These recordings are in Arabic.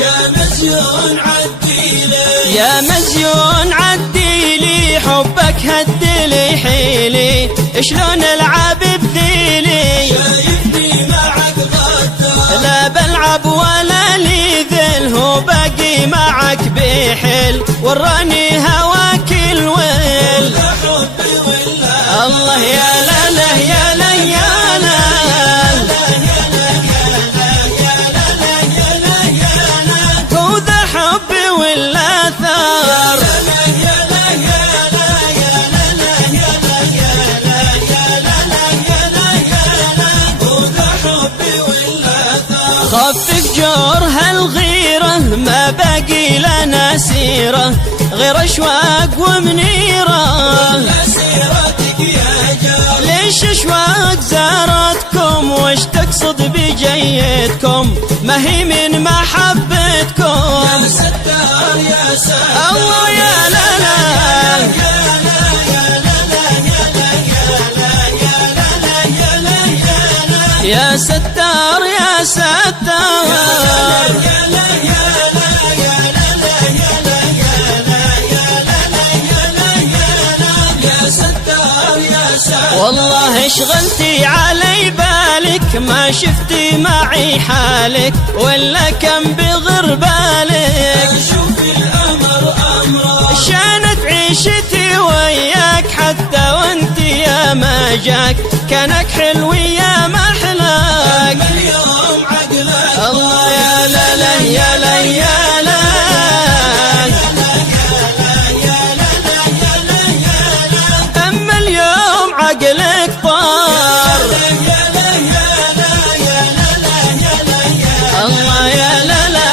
يا مزيون عديلي يا مزيون عديلي، حبك هدلي حيلي، شلون العب بذيلي؟ شايفني معك غدار، لا بلعب ولا لي ذل، هو باقي معك بحل، وراني هواك الويل. حبي ولا الله يا لا لا يا لا يا لا هو ذا حبي ولا ثار. خفف جور هالغيرة، ما باقي لنا سيرة غير أشواق ومنيرة. سيرتك يا جار، ليش أشواق زارتكم؟ وش تقصد بجيتكم؟ ما هي من محبتكم. يا ستار يا ستار، الله يا لا لا يا ستار يا ستار. يا ستار يا ستار، والله شغلتي علي بالك، ما شفتي معي حالك ولا كم بغر بالك. شوفي الأمر أمرك، شانت عيشتي وياك حتى وانت يا ما جاك، كانك حلو يا محلاك. اليوم عقلك الله يا لا لا يا لا يا لا أما اليوم عقلك طار. الله يا لا لا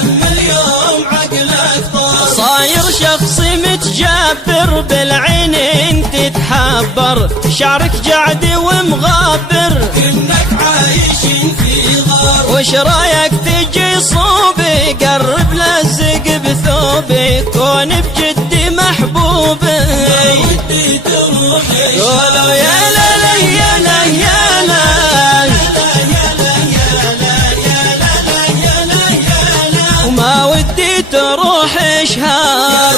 أما اليوم عقلك طار. صاير شخص متجبر، بالعينين تتحبر، شعرك جعد ومغبر، إنك عايشين في غار. وش رايك تجي صوبي؟ قرب لزق بثوبي، كون بجدي محبوبي. ودي تروحي قولوا يا لا لا يا لا يا لا وما ودي تروح شهر.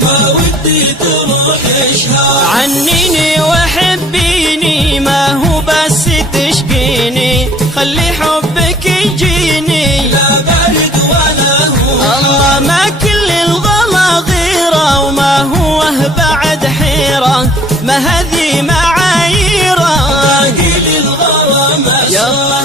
ما ودي تروحي شهر. عنيني وحبيني، ما هو بس تشقيني، خلي حبك يجيني. لا بارد ولا هو، الله ما كل الغلا غيرة، وما هو بعد حيرة، ما هذي معاييره. باقي للغرام يلا